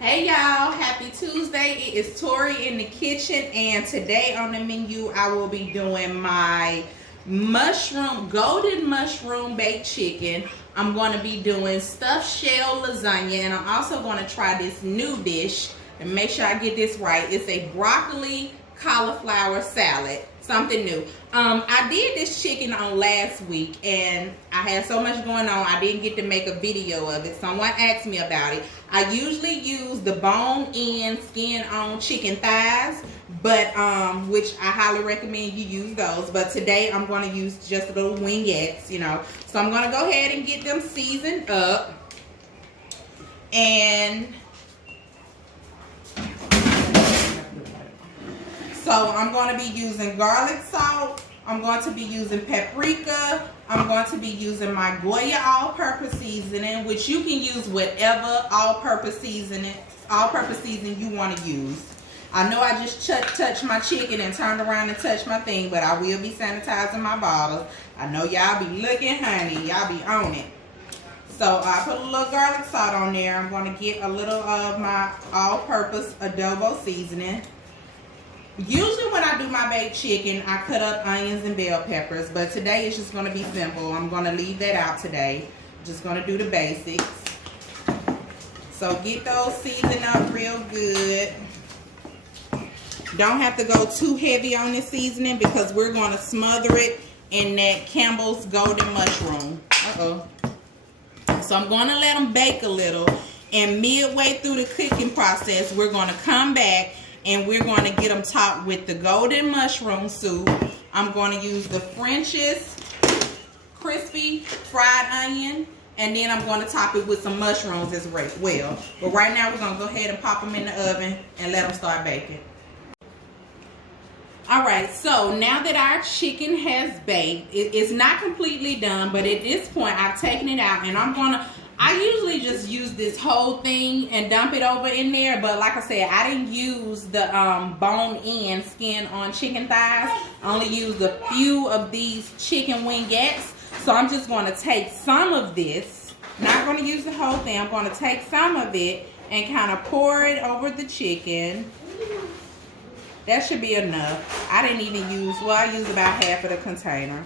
Hey y'all, happy Tuesday. It is Tori in the kitchen, and today on the menu I will be doing my golden mushroom baked chicken. I'm going to be doing stuffed shell lasagna, and I'm also going to try this new dish and make sure I get this right. It's a broccoli cauliflower salad, something new. I did this chicken on last week and I had so much going on I didn't get to make a video of it. Someone asked me about it. I usually use the bone-in, skin-on chicken thighs, but which I highly recommend you use those. But today I'm going to use just little wingettes, you know. So I'm going to go ahead and get them seasoned up. And so I'm going to be using garlic salt. I'm going to be using paprika. I'm going to be using my Goya all-purpose seasoning, which you can use whatever all-purpose seasoning you want to use. I know I just touched my chicken and turned around and touched my thing, but I will be sanitizing my bottles. I know y'all be looking, honey. Y'all be on it. So I put a little garlic salt on there. I'm going to get a little of my all-purpose adobo seasoning. Usually when I do my baked chicken, I cut up onions and bell peppers, but today it's just going to be simple. I'm going to leave that out today. I'm just going to do the basics. So get those seasoned up real good. Don't have to go too heavy on this seasoning because we're going to smother it in that Campbell's golden mushroom. So I'm going to let them bake a little, and midway through the cooking process, we're going to come back and we're going to get them topped with the golden mushroom soup. I'm going to use the French's crispy fried onion, and then I'm going to top it with some mushrooms as well. But right now we're going to go ahead and pop them in the oven and let them start baking. Alright, so now that our chicken has baked, it's not completely done, but at this point I've taken it out, and I usually just use this whole thing and dump it over in there, but like I said, I didn't use the bone-in, skin-on chicken thighs. I only used a few of these chicken wingettes, so I'm just going to take some of this. Not going to use the whole thing. I'm going to take some of it and kind of pour it over the chicken. That should be enough. I didn't even use, well, I used about half of the container.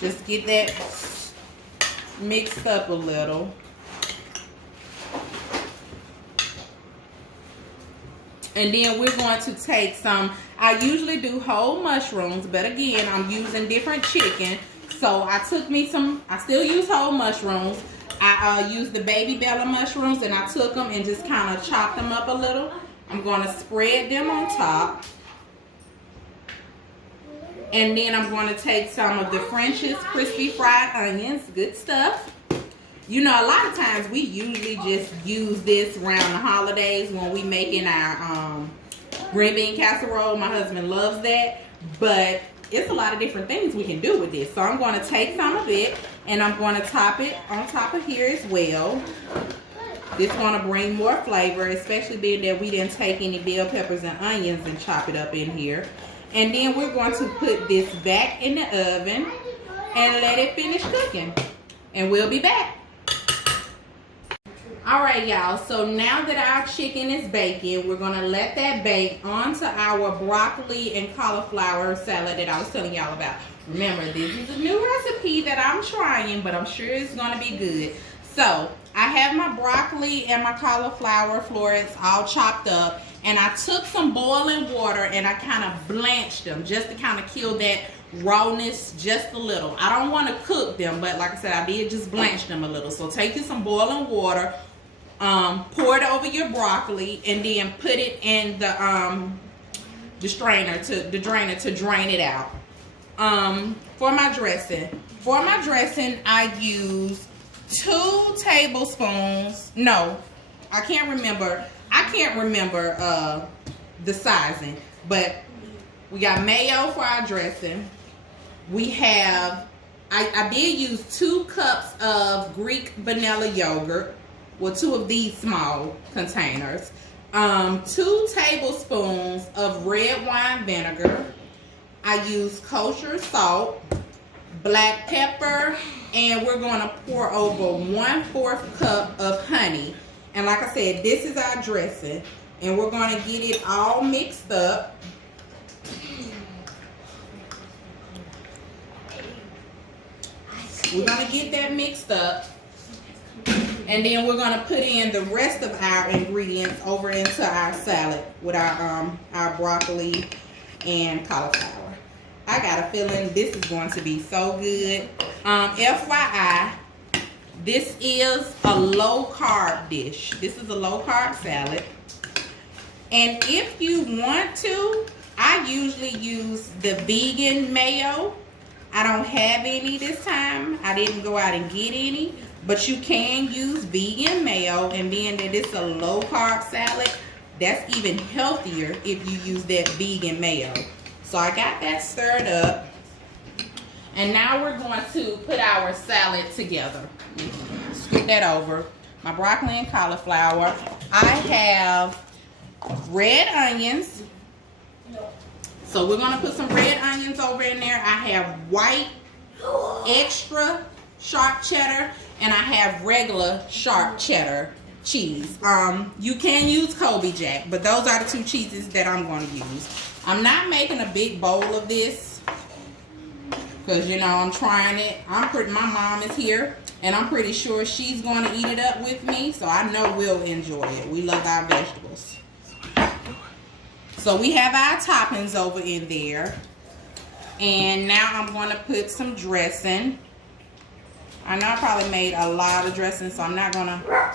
Just get that mixed up a little. And then we're going to take some, I usually do whole mushrooms, but again, I'm using different chicken. So I took me some, I still use whole mushrooms. I used the baby bella mushrooms, and I took them and just kind of chopped them up a little. I'm going to spread them on top. And then I'm going to take some of the French's crispy fried onions, good stuff. You know, a lot of times we usually just use this around the holidays when we making our green bean casserole. My husband loves that, but it's a lot of different things we can do with this. So I'm going to take some of it and I'm going to top it on top of here as well. This is going to bring more flavor, especially being that we didn't take any bell peppers and onions and chop it up in here. And then we're going to put this back in the oven and let it finish cooking. And we'll be back. Alright y'all, so now that our chicken is baking, we're going to let that bake onto our broccoli and cauliflower salad that I was telling y'all about. Remember, this is a new recipe that I'm trying, but I'm sure it's going to be good. So, I have my broccoli and my cauliflower florets all chopped up, and I took some boiling water and I kind of blanched them just to kind of kill that rawness just a little. I don't want to cook them, but like I said, I did just blanch them a little. So take you some boiling water, pour it over your broccoli, and then put it in the drainer to drain it out. For my dressing, I use 2 tablespoons. No, I can't remember the sizing, but we got mayo for our dressing. We have, I did use 2 cups of Greek vanilla yogurt. Well, 2 of these small containers. 2 tablespoons of red wine vinegar. I use kosher salt, black pepper, and we're going to pour over 1/4 cup of honey. And like I said, this is our dressing. And we're going to get it all mixed up. We're going to get that mixed up. And then we're going to put in the rest of our ingredients over into our salad with our broccoli and cauliflower. I got a feeling this is going to be so good. FYI, this is a low-carb dish. This is a low-carb salad. And if you want to, I usually use the vegan mayo. I don't have any this time. I didn't go out and get any. But you can use vegan mayo, and being that it's a low-carb salad, that's even healthier if you use that vegan mayo. So I got that stirred up. And now we're going to put our salad together. Scoop that over. My broccoli and cauliflower. I have red onions. So we're going to put some red onions over in there. I have white extra sharp cheddar, and I have regular sharp cheddar cheese. You can use Colby Jack, but those are the two cheeses that I'm going to use. I'm not making a big bowl of this because, you know, I'm trying it. My mom is here, and I'm pretty sure she's going to eat it up with me, so I know we'll enjoy it. We love our vegetables. So we have our toppings over in there. And now I'm going to put some dressing. I know I probably made a lot of dressing, so I'm not going to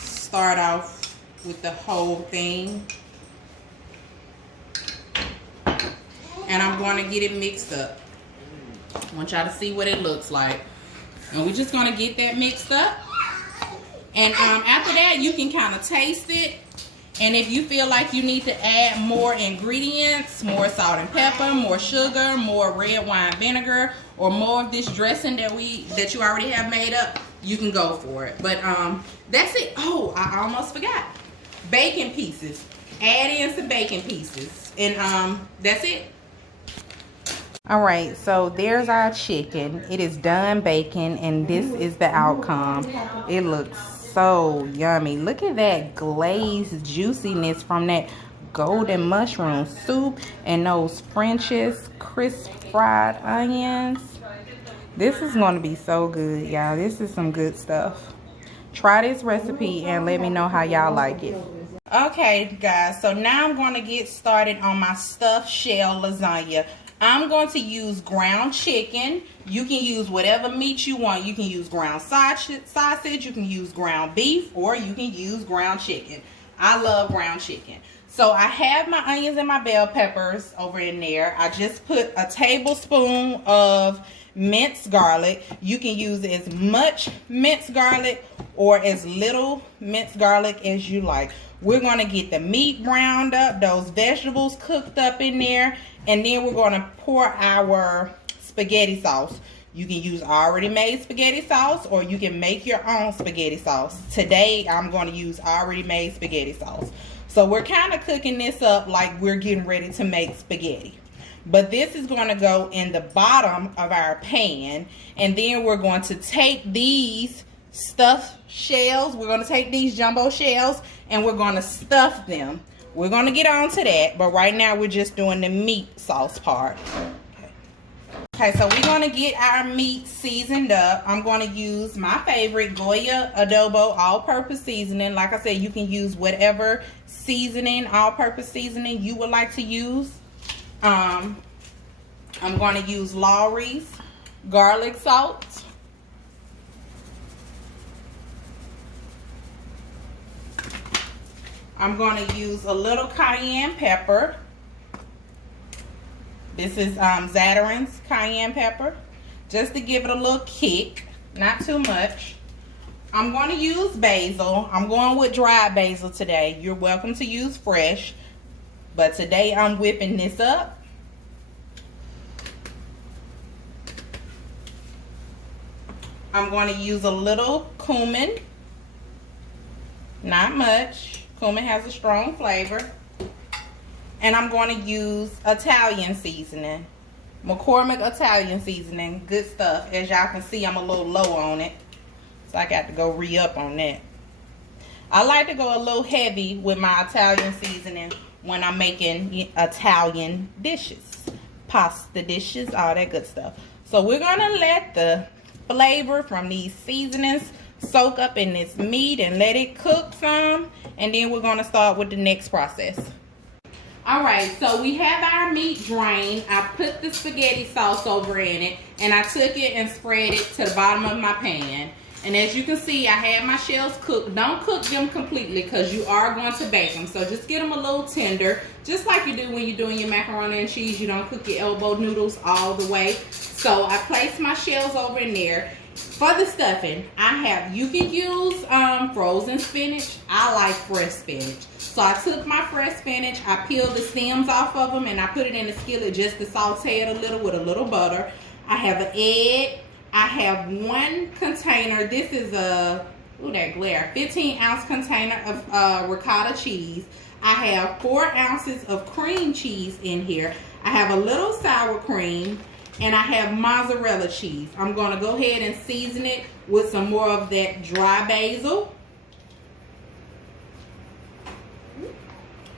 start off with the whole thing. And I'm going to get it mixed up. I want y'all to see what it looks like. And we're just going to get that mixed up. And after that, you can kind of taste it. And if you feel like you need to add more ingredients, more salt and pepper, more sugar, more red wine vinegar, or more of this dressing that you already have made up, you can go for it. But that's it. Oh, I almost forgot. Bacon pieces. Add in some bacon pieces. And that's it. All right, so there's our chicken. It is done baking, and this is the outcome. It looks so yummy. Look at that glazed juiciness from that golden mushroom soup and those French's crisp fried onions. This is going to be so good, y'all. This is some good stuff. Try this recipe and let me know how y'all like it. Okay, guys, so now I'm going to get started on my stuffed shell lasagna. I'm going to use ground chicken. You can use whatever meat you want. You can use ground sausage, you can use ground beef, or you can use ground chicken. I love ground chicken. So I have my onions and my bell peppers over in there. I just put a tablespoon of minced garlic. You can use as much minced garlic or as little minced garlic as you like. We're going to get the meat browned up, those vegetables cooked up in there, and then we're going to pour our spaghetti sauce. You can use already made spaghetti sauce, or you can make your own spaghetti sauce. Today, I'm going to use already made spaghetti sauce. So we're kind of cooking this up like we're getting ready to make spaghetti. But this is going to go in the bottom of our pan, and then we're going to take these stuffed shells. We're going to take these jumbo shells, and we're going to stuff them. We're going to get on to that, but right now we're just doing the meat sauce part. Okay, so we're going to get our meat seasoned up. I'm going to use my favorite Goya Adobo all-purpose seasoning. Like I said, you can use whatever seasoning, all-purpose seasoning you would like to use. I'm going to use Lawry's garlic salt. I'm going to use a little cayenne pepper. This is Zatarain's cayenne pepper, just to give it a little kick, not too much. I'm going to use basil. I'm going with dried basil today. You're welcome to use fresh, but today I'm whipping this up. I'm going to use a little cumin, not much. Cumin has a strong flavor. And I'm going to use Italian seasoning. McCormick Italian seasoning. Good stuff. As y'all can see, I'm a little low on it. So I got to go re-up on that. I like to go a little heavy with my Italian seasoning when I'm making Italian dishes, pasta dishes, all that good stuff. So we're gonna let the flavor from these seasonings soak up in this meat and let it cook some, and then we're gonna start with the next process. All right, so we have our meat drained. I put the spaghetti sauce over in it, and I took it and spread it to the bottom of my pan. And as you can see, I had my shells cooked. Don't cook them completely because you are going to bake them. So just get them a little tender, just like you do when you're doing your macaroni and cheese. You don't cook your elbow noodles all the way. So I placed my shells over in there. For the stuffing, you can use frozen spinach. I like fresh spinach. So I took my fresh spinach, I peeled the stems off of them, and I put it in the skillet just to saute it a little with a little butter. I have an egg. I have one container. This is a, ooh, that glare, 15-ounce container of ricotta cheese. I have 4 ounces of cream cheese in here. I have a little sour cream, and I have mozzarella cheese. I'm going to go ahead and season it with some more of that dry basil.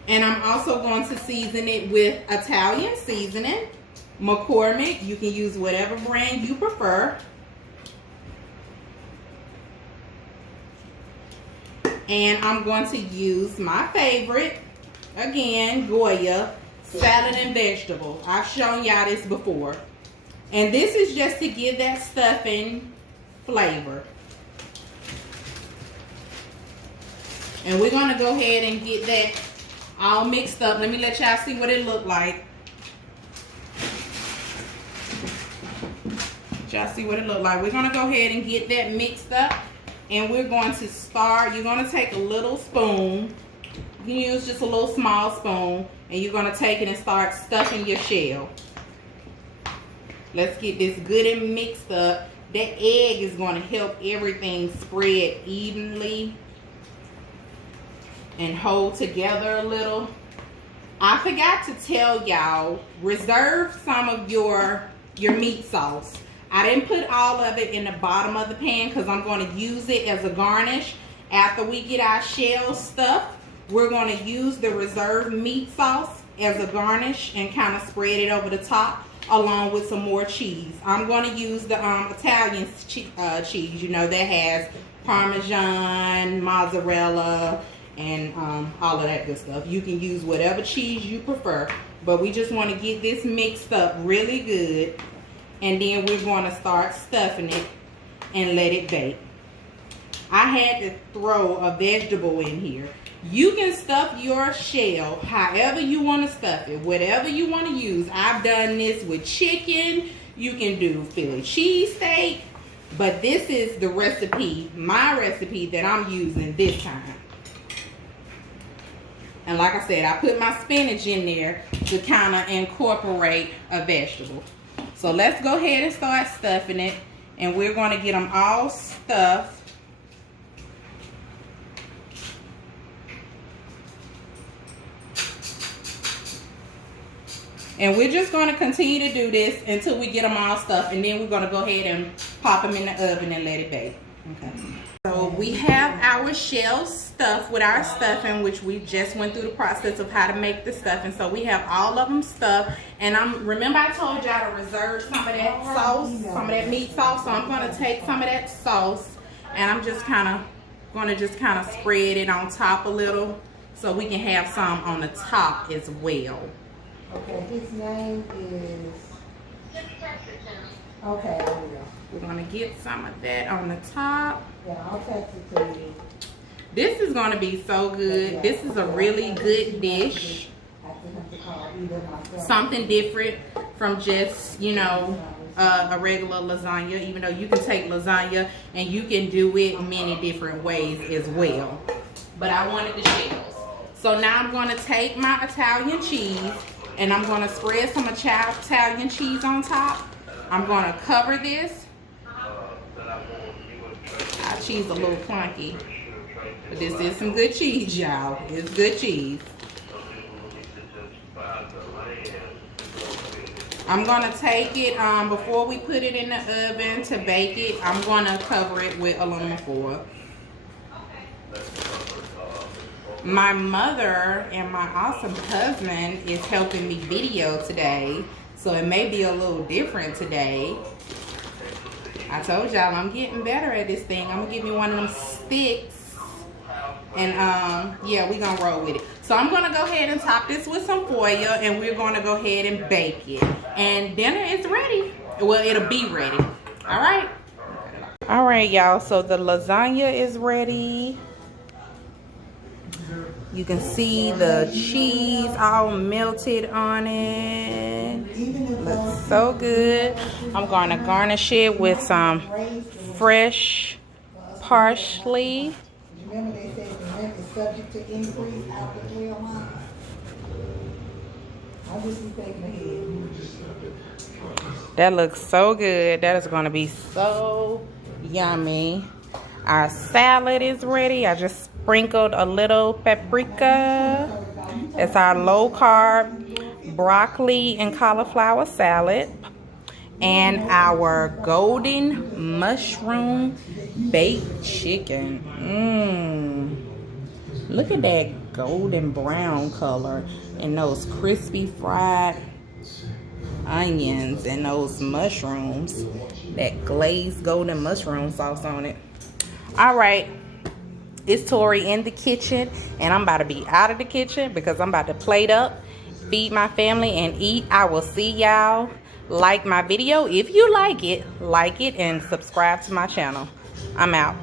And I'm also going to season it with Italian seasoning. McCormick, you can use whatever brand you prefer. And I'm going to use my favorite, again, Goya salad and vegetable. I've shown y'all this before. And this is just to give that stuffing flavor. And we're going to go ahead and get that all mixed up. Let me let y'all see what it looked like. Y'all see what it looked like. We're going to go ahead and get that mixed up. And we're going to start. You're going to take a little spoon. You can use just a little small spoon. And you're going to take it and start stuffing your shell. Let's get this good and mixed up. That egg is going to help everything spread evenly and hold together a little. I forgot to tell y'all, reserve some of your meat sauce. I didn't put all of it in the bottom of the pan because I'm going to use it as a garnish. After we get our shells stuffed, we're going to use the reserved meat sauce as a garnish and kind of spread it over the top along with some more cheese. I'm going to use the Italian cheese, you know, that has Parmesan, mozzarella, and all of that good stuff. You can use whatever cheese you prefer, but we just want to get this mixed up really good, and then we're going to start stuffing it and let it bake. I had to throw a vegetable in here. You can stuff your shell however you want to stuff it, whatever you want to use. I've done this with chicken. You can do Philly cheesesteak, but this is the recipe, my recipe that I'm using this time. And like I said, I put my spinach in there to kind of incorporate a vegetable. So let's go ahead and start stuffing it. And we're going to get them all stuffed. And we're just going to continue to do this until we get them all stuffed. And then we're going to go ahead and pop them in the oven and let it bake. Okay. So we have our shells stuffed with our stuffing, which we just went through the process of how to make the stuffing. So we have all of them stuffed. And remember I told y'all to reserve some of that sauce, some of that meat sauce. So I'm going to take some of that sauce and I'm just going to spread it on top a little so we can have some on the top as well. Okay, his name is... Okay, there we go. We're going to get some of that on the top. Yeah, I'll text it to you. This is going to be so good. This is a really good dish. Something different from just, you know, a regular lasagna. Even though you can take lasagna and you can do it many different ways as well. But I wanted the shells. So now I'm going to take my Italian cheese and I'm going to spread some Italian cheese on top. I'm going to cover this. Our cheese a little clunky, but this is some good cheese, y'all. It's good cheese. I'm going to take it, before we put it in the oven to bake it, I'm going to cover it with aluminum foil. My mother and my awesome husband is helping me video today, so it may be a little different today. I told y'all I'm getting better at this thing. I'm gonna give me one of them sticks, and yeah, we gonna roll with it. So I'm gonna go ahead and top this with some foil, and we're gonna go ahead and bake it. And dinner is ready. Well, it'll be ready. All right. All right, y'all. So the lasagna is ready. You can see the cheese all melted on it. Looks so good. I'm going to garnish it with some fresh parsley. Remember they said the rent is subject to increase after 12 months? I'll just be thinking ahead. That looks so good. That is going to be so yummy. Our salad is ready. I just sprinkled a little paprika. It's our low-carb broccoli and cauliflower salad. And our golden mushroom baked chicken. Look at that golden brown color and those crispy fried onions and those mushrooms. That glazed golden mushroom sauce on it. All right. It's Tori in the kitchen, and I'm about to be out of the kitchen because I'm about to plate up, feed my family, and eat. I will see y'all. Like my video if you like it, and subscribe to my channel. I'm out.